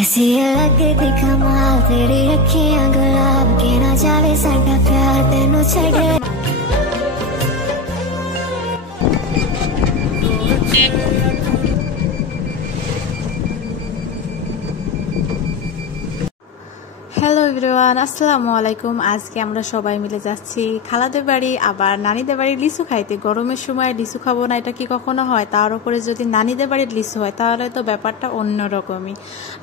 कैसी अलग दिखा माल तेरी अखियां गुलाब के ना जावे साडा प्यार तेनू छड़े। হ্যালো এভরিওয়ান, আসসালামু আলাইকুম। আজকে আমরা সবাই মিলে যাচ্ছি খালাদের বাড়ি আবার নানিদের বাড়ির লিচু খাইতে। গরমের সময় লিচু খাবো না, এটা কি কখনো হয়? তার উপরে যদি নানিদের বাড়ির লিচু হয় তাহলে তো ব্যাপারটা অন্যরকমই।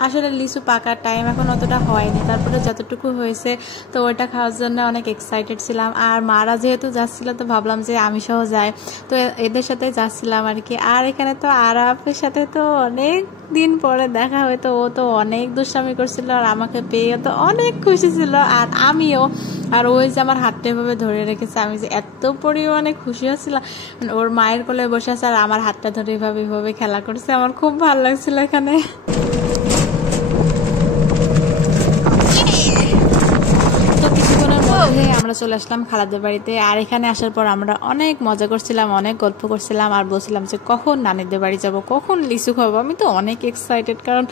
আসলে লিচু পাকার টাইম এখন অতটা হয়নি, তারপরে যতটুকু হয়েছে তো ওইটা খাওয়ার জন্য অনেক এক্সাইটেড ছিলাম। আর মারা যেহেতু যাচ্ছিল তো ভাবলাম যে আমি সহ যাই, তো এদের সাথে যাচ্ছিলাম আর কি। আর এখানে তো আরাফের সাথে তো অনেক দিন পরে দেখা হয়তো, ও তো অনেক দুষ্টামি করছিল আর আমাকে পেয়ে তো অনেক খুশি ছিল, আর আমিও। আর ওই যে আমার হাতটা এভাবে ধরে রেখেছে, আমি যে এত পরিমাণে খুশি হচ্ছিলাম। ওর মায়ের কোলে বসে আছে আর আমার হাতটা ধরে এভাবে খেলা করছে, আমার খুব ভালো লাগছিল এখানে। তো কিছুক্ষণের মধ্যে আমরা চলে আসলাম খালাদের বাড়িতে। আর এখানে আসার পর আমরা অনেক মজা করছিলাম, অনেক গল্প করছিলাম আর বলছিলাম যে কখন নানিদের বাড়ি যাব, কখন লিচু খাবো। আমি তো অনেক এক্সাইটেড, কারণ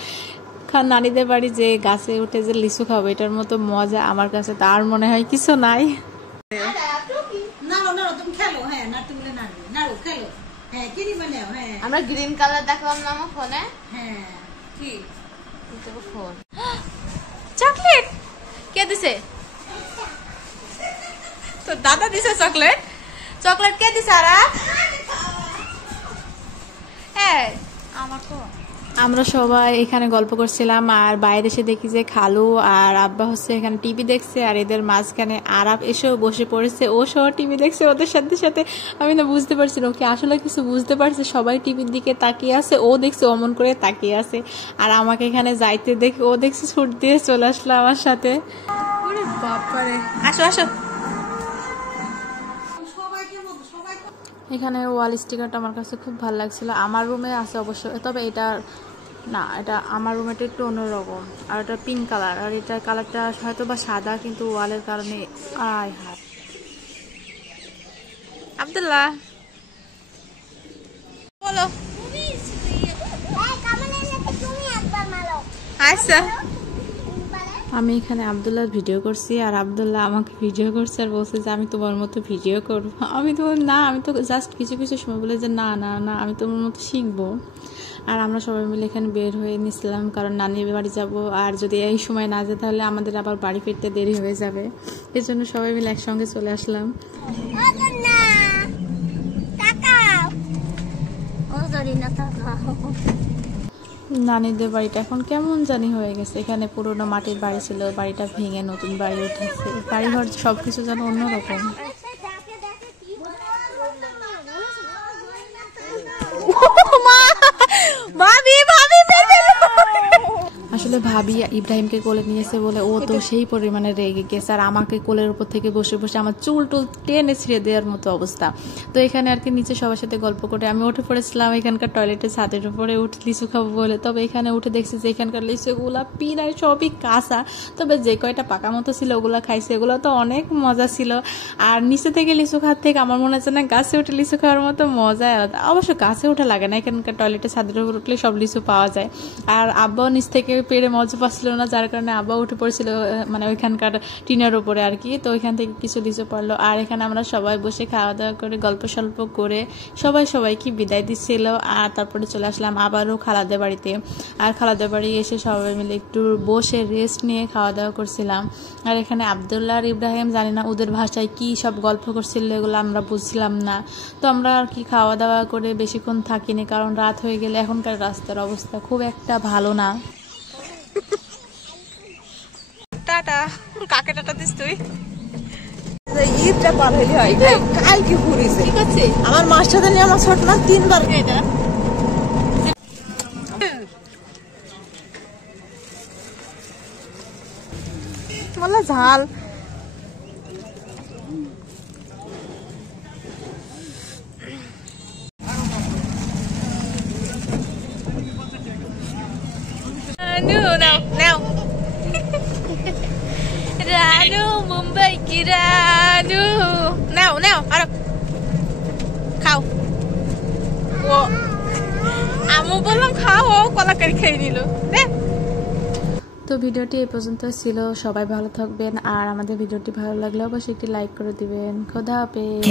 নানিদের বাড়ি যে গাছে উঠে যে লিচু খাবো এটার মতো মজা আমার কাছে তার মনে হয় কিছু নাই। আমরা গ্রিন কালার দেখলাম না আমার ফোনে। হ্যাঁ কি ফোন চকলেট কে দিছে? তো দাদা দিছে চকলেট। চকলেট কে দিছে? আর হ্যাঁ আমার তো। আমরা সবাই এখানে গল্প করছিলাম আর বাইরে এসে দেখি যে খালু আর আব্বা হচ্ছে এখানে টিভি দেখছে, আর এদের মাঝখানে আরাফ এসেও বসে পড়েছে, ও সহ টিভি দেখছে ওদের সাথে সাথে। আমি না বুঝতে পারছি না, ওকে আসলে কিছু বুঝতে পারছে, সবাই টিভির দিকে তাকিয়ে আছে, ও দেখছে অমন করে তাকিয়ে আছে। আর আমাকে এখানে যাইতে দেখে ও দেখছে ছুট দিয়ে চলে আসলো আমার সাথে। বাবারে, আসো আসো। এখানে ওয়াল স্টিকারটা আমার কাছে খুব ভালো লাগছিল। আমার রুমে আছে অবশ্য, তবে এটা না, এটা আমার রুমেটা একটু অন্যরকম। আর এটা পিঙ্ক কালার, আর এটার কালারটা হয়তো বা সাদা, কিন্তু ওয়ালের কারণে। আয় হায় আব্দুল্লাহ বলো। আচ্ছা, আমি এখানে আব্দুল্লাহর ভিডিও করছি আর আব্দুল্লাহ আমাকে ভিডিও করছে আর বলছে যে আমি তোমার মতো ভিডিও করবো। আমি তো না, আমি তো জাস্ট কিছু কিছু সময় বলে যে না না না আমি তোমার মতো শিখবো। আর আমরা সবাই মিলে এখানে বের হয়ে নিছিলাম, কারণ নানির বাড়ি যাব, আর যদি এই সময় না যায় তাহলে আমাদের আবার বাড়ি ফিরতে দেরি হয়ে যাবে। এর জন্য সবাই মিলে একসঙ্গে চলে আসলাম। নানিদের বাড়িটা এখন কেমন জানি হয়ে গেছে। এখানে পুরোনো মাটির বাড়ি ছিল, বাড়িটা ভেঙে নতুন বাড়ি উঠেছে। বাড়িঘর সবকিছু যেন অন্যরকম। আসলে ভাবি ইব্রাহিমকে কোলে নিয়েছে বলে ও তো সেই পরিমাণে রেগে গেছে, আর আমাকে কোলের উপর থেকে বসে বসে আমার চুল টুল টেনে ছিঁড়ে দেওয়ার মতো অবস্থা। তো এখানে আর কি নিচে সবার সাথে গল্প করে আমি উঠে পড়েছিলাম এখানকার টয়লেটের ছাদের উপরে উঠে লিচু খাবো বলে। তবে এখানে উঠে দেখছি যে এখানকার লিচুগুলা পিনায় সবই কাঁচা, তবে যে কয়টা পাকা মতো ছিল ওগুলা খাইছে, এগুলো তো অনেক মজা ছিল। আর নিচে থেকে লিচু খাওয়ার থেকে আমার মনে হচ্ছে না গাছে উঠে লিচু খাওয়ার মতো মজাই আলাদা। অবশ্য গাছে ওঠা লাগে না, এখানকার টয়লেটের ছাদের উপর উঠলে সব লিচু পাওয়া যায়। আর আব্বাও নিচ থেকে পেরে মজা পাচ্ছিল না, যার কারণে আব্বা উঠে পড়ছিল মানে ওইখানকার টিনের উপরে আর কি। তো ওইখান থেকে কিছু লিচু পড়লো, আর এখানে আমরা সবাই বসে খাওয়া দাওয়া করে গল্প সল্প করে সবাইকে বিদায় দিচ্ছিল। আর তারপরে চলে আসলাম আবারও খালাদের বাড়িতে। আর খালাদের বাড়ি এসে সবাই মিলে একটু বসে রেস্ট নিয়ে খাওয়া দাওয়া করছিলাম। আর এখানে আব্দুল্লাহ আর ইব্রাহিম জানি না ওদের ভাষায় কি সব গল্প করছিল, এগুলো আমরা বুঝছিলাম না। তো আমরা আর কি খাওয়া দাওয়া করে বেশিক্ষণ থাকিনি, কারণ রাত হয়ে গেলে এখনকার রাস্তার অবস্থা খুব একটা ভালো না। টাটা। কাকে টাটা দিস তুই? ঈদটা পার হইলে হয়, কালকে ঘুরিছে। ঠিক আছে, আমার মার সাথে নিয়ে আমার ছোট মা 3 বার এটা বলে ঝাল। নাও রানু মুম্বাই কি রানু, নাও নাও আরো খাও। ও আমু বললাম খাও, কলাকারি খেয়ে নিল। তো ভিডিওটি এই পর্যন্ত ছিল, সবাই ভালো থাকবেন, আর আমাদের ভিডিওটি ভালো লাগলে অবশ্যই একটি লাইক করে দিবেন। খোদা হাফেজ।